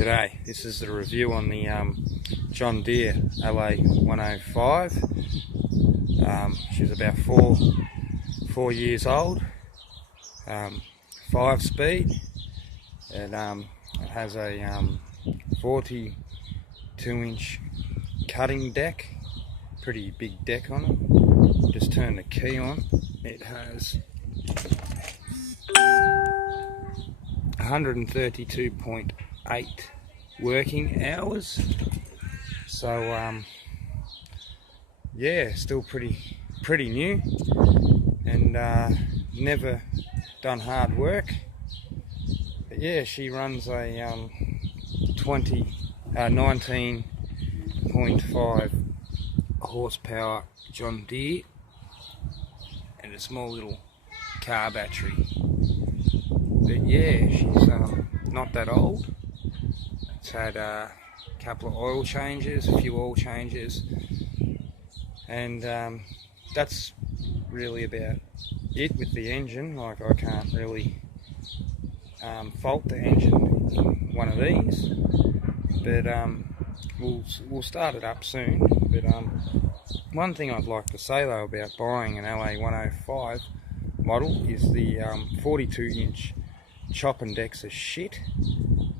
G'day, this is the review on the John Deere LA105. She's about four years old, 5-speed. It has a 42-inch cutting deck, pretty big deck on it. Just turn the key on. It has 132.8 working hours, so yeah, still pretty new, and never done hard work. But yeah, she runs a 19.5 horsepower John Deere and a small little car battery. But yeah, she's not that old. It's had a couple of oil changes, a few oil changes, and that's really about it with the engine. Like, I can't really fault the engine in one of these, but we'll start it up soon. But one thing I'd like to say though about buying an LA105 model is the 42-inch chop and decks are shit.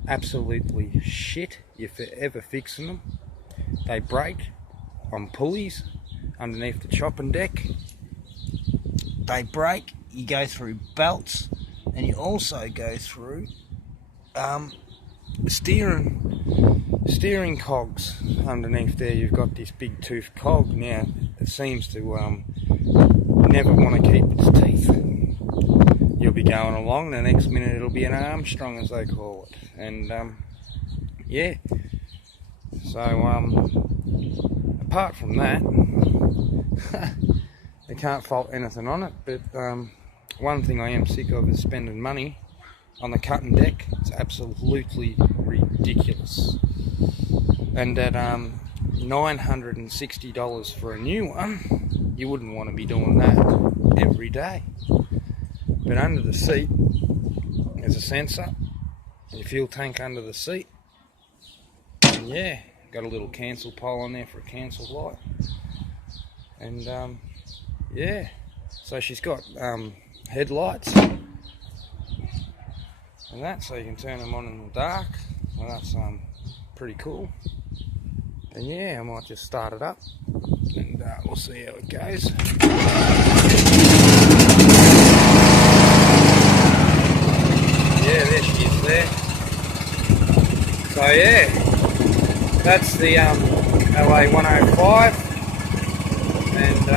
Absolutely shit if you're ever fixing them. They break on pulleys underneath the chopping deck. They break, you go through belts, and you also go through steering cogs underneath there. You've got this big tooth cog. Now it seems to never want to keep its teeth. You'll be going along, the next minute it'll be an Armstrong, as they call it. And yeah, so apart from that, I can't fault anything on it. But one thing I am sick of is spending money on the cutting deck. It's absolutely ridiculous. And at $960 for a new one, you wouldn't want to be doing that every day. But under the seat there's a sensor, your fuel tank under the seat, and yeah, got a little cancel pole on there for a cancel light. And yeah, so she's got headlights and that, so you can turn them on in the dark. Well, that's pretty cool. And yeah, I might just start it up and we'll see how it goes. Yeah, there she is there. So yeah, that's the LA105, and